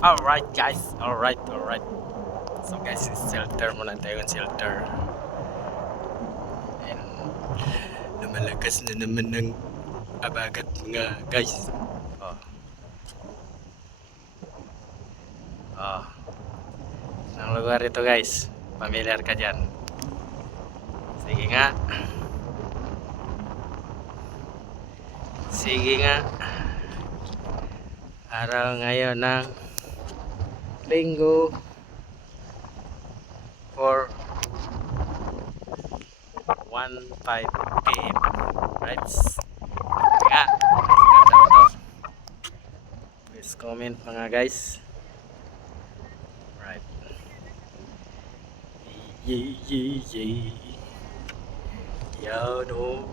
Alright guys, alright. So guys, shelter muna tayo ng shelter. And lumalakas na naman ng abagat mga guys. Oh. Oh. Ang lugar ito guys, familiar ka dyan. Sige nga. Sige nga. Araw ngayon ng Linggo for 1:05 PM. Right? Nga. Please comment mga guys. Right. Yay. Yano.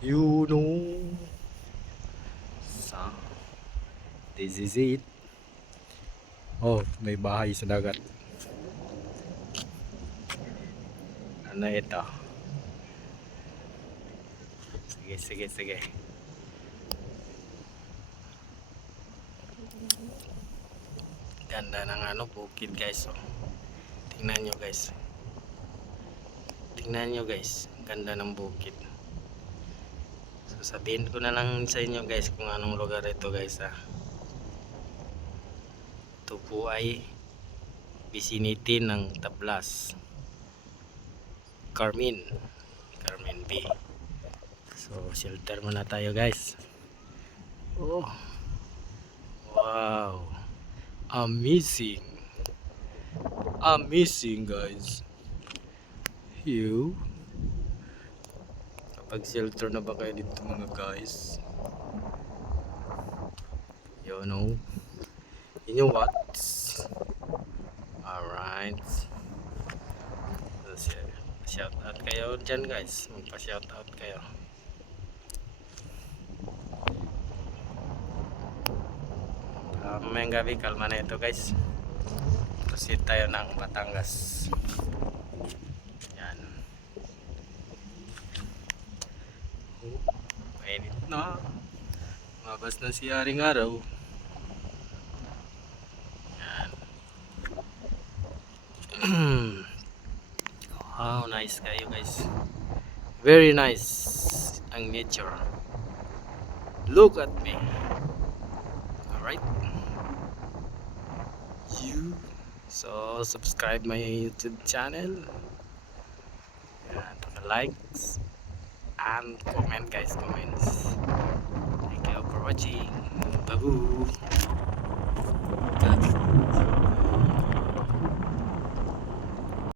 You know. So, this is it. Oh, may bahay sa dagat. Ano ito? Sige. Ganda ng bukid guys. Oh. Tingnan nyo guys. Ganda ng bukid. So sabihin ko na lang sa inyo guys kung anong lugar ito guys ha. Ito po ay vicinity ng Tablas, Carmen B. So shelter muna tayo guys. Oh, wow, amazing guys. Kapag shelter na ba kayo dito mga guys? You know what? Alright. So, shout out kayo dyan guys. Magpa-shout out kayo. Mamayang gabi, kalma na ito guys. Proceed tayo ng Batangas. Yan. Mainit na. Mabas na si Haring Araw. Yan. Wow, nice kayo guys. Very nice ang nature. Look at me. Alright. So subscribe my YouTube channel. Likes and comment guys, comments. Thank you for watching. Babu.